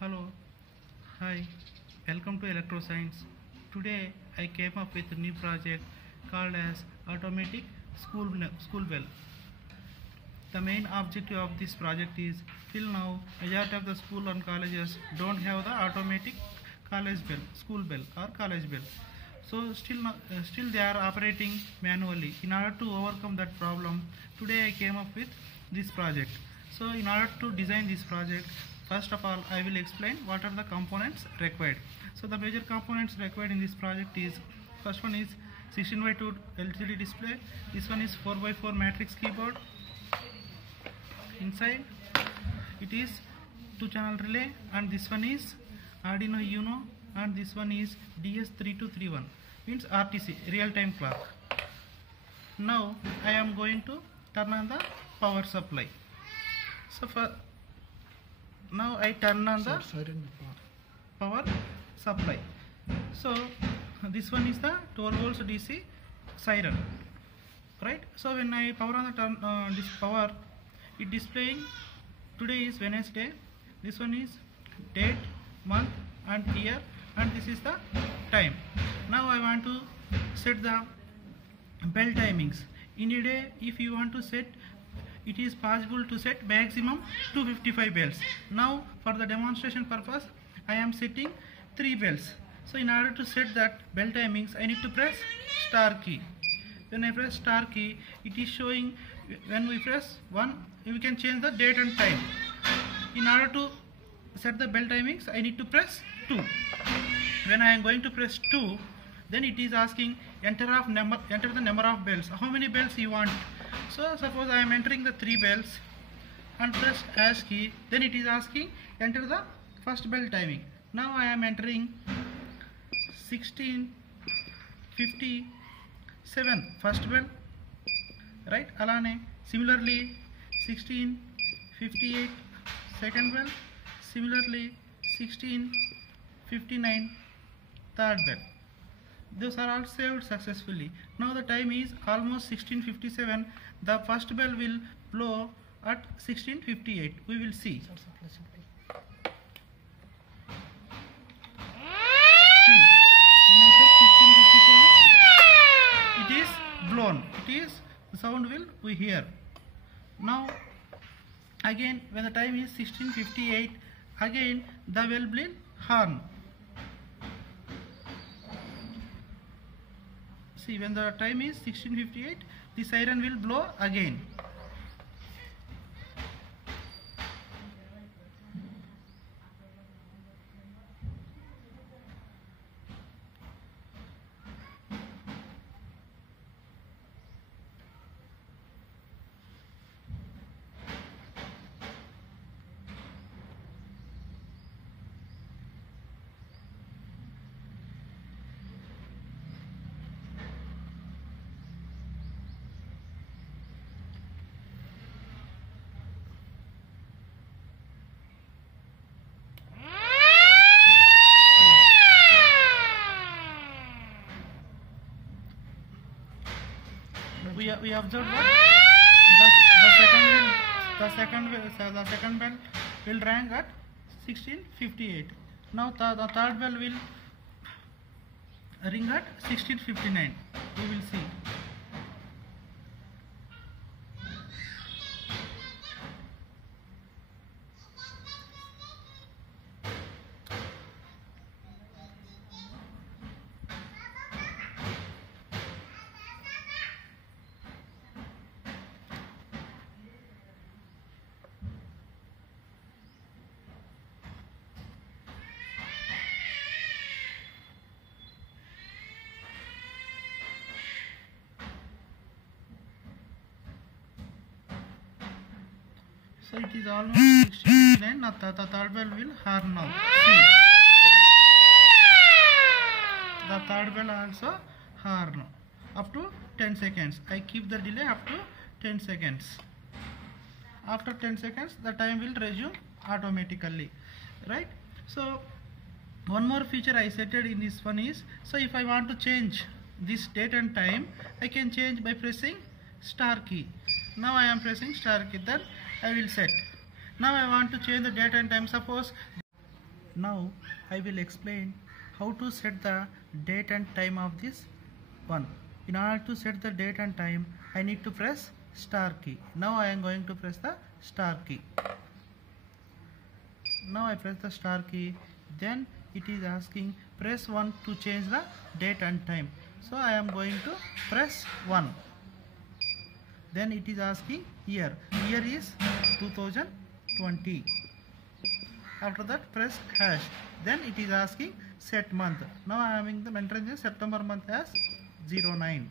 Hello, hi, welcome to Electroscience. Today I came up with a new project called as Automatic School Bell. The main objective of this project is till now majority of the school and colleges don't have the automatic school bell or college bell. So still they are operating manually. In order to overcome that problem, today I came up with this project. So in order to design this project, first of all I will explain what are the components required. So the major components required in this project is, first one is 16:2 LCD display. This one is 4:4 matrix keyboard. Inside it is 2-channel relay, and this one is Arduino Uno, and this one is DS3231, means RTC, real time clock. Now I am going to turn on the power supply. So now I turn on the power supply. So this one is the 12 volts DC siren, right? So when I power on the this power, it displaying today is Wednesday. This one is date, month and year, and this is the time. Now I want to set the bell timings. In a day, if you want to set, it is possible to set maximum 255 bells. Now for the demonstration purpose, I am setting 3 bells. So in order to set that bell timings, I need to press star key. When I press star key, it is showing, when we press 1, we can change the date and time. In order to set the bell timings, I need to press 2. When I am going to press 2, then it is asking enter the number of bells. How many bells you want? So suppose I am entering the 3 bells and press hash key, then it is asking enter the first bell timing. Now I am entering 16:57 first bell, right? Alane similarly 16:58 second bell, similarly 16:59 third bell. Those are all saved successfully. Now the time is almost 16:57. The first bell will blow at 16:58. We will see. When I said 16:57, it is blown. The sound will we hear. Now again when the time is 16:58, again the bell will horn. See, when the time is 16:58, the siren will blow again. We observed that the second bell will ring at 16:58. Now the third bell will ring at 16:59. We will see. So it is almost 16:59. Now the third bell will horn now. See, the third bell also horn up to 10 seconds. I keep the delay up to 10 seconds. After 10 seconds, the time will resume automatically, right? So one more feature I set in this one is, so if I want to change this date and time, I can change by pressing star key. Now I am pressing star key, then I will set. Now I want to change the date and time. Suppose Now I will explain how to set the date and time of this one. In order to set the date and time, I need to press star key. Now I am going to press the star key. Now I press the star key, then it is asking press 1 to change the date and time. So I am going to press 1. Then it is asking year. Year is 2020. After that press hash. Then it is asking set month. Now I am entering the September month as 09.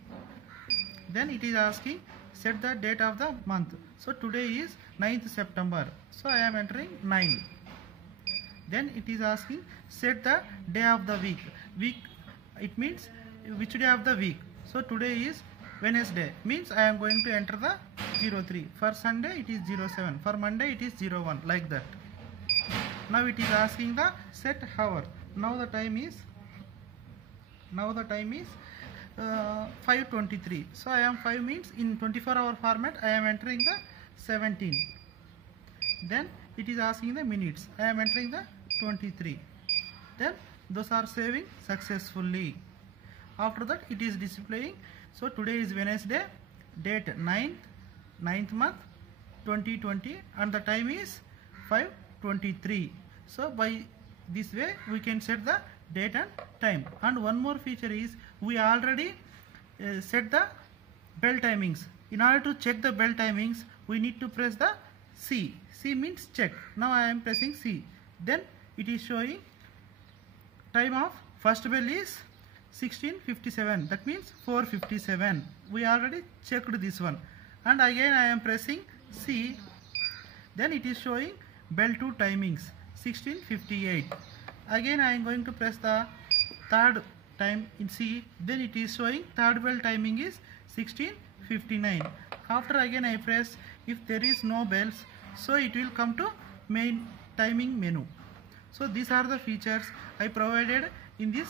Then it is asking set the date of the month. So today is 9th September. So I am entering 9. Then it is asking set the day of the week. Week, it means which day of the week. So today is Wednesday, means I am going to enter the 03. For Sunday it is 07. For Monday it is 01, like that. Now it is asking the set hour. Now the time is 5:23. So I am 5 means in 24-hour format I am entering the 17. Then it is asking the minutes. I am entering the 23. Then those are saving successfully. After that it is displaying. So today is Wednesday, date 9th month 2020, and the time is 5:23. So by this way we can set the date and time. And one more feature is we already set the bell timings. In order to check the bell timings, we need to press the C. C means check. Now I am pressing C. Then it is showing time of first bell is 16:57. That means 4:57. We already checked this one. And again I am pressing C. Then it is showing bell 2 timings 16:58. Again I am going to press the third time in C. Then it is showing third bell timing is 16:59. After again I press, if there is no bells, so it will come to main timing menu. So these are the features I provided in this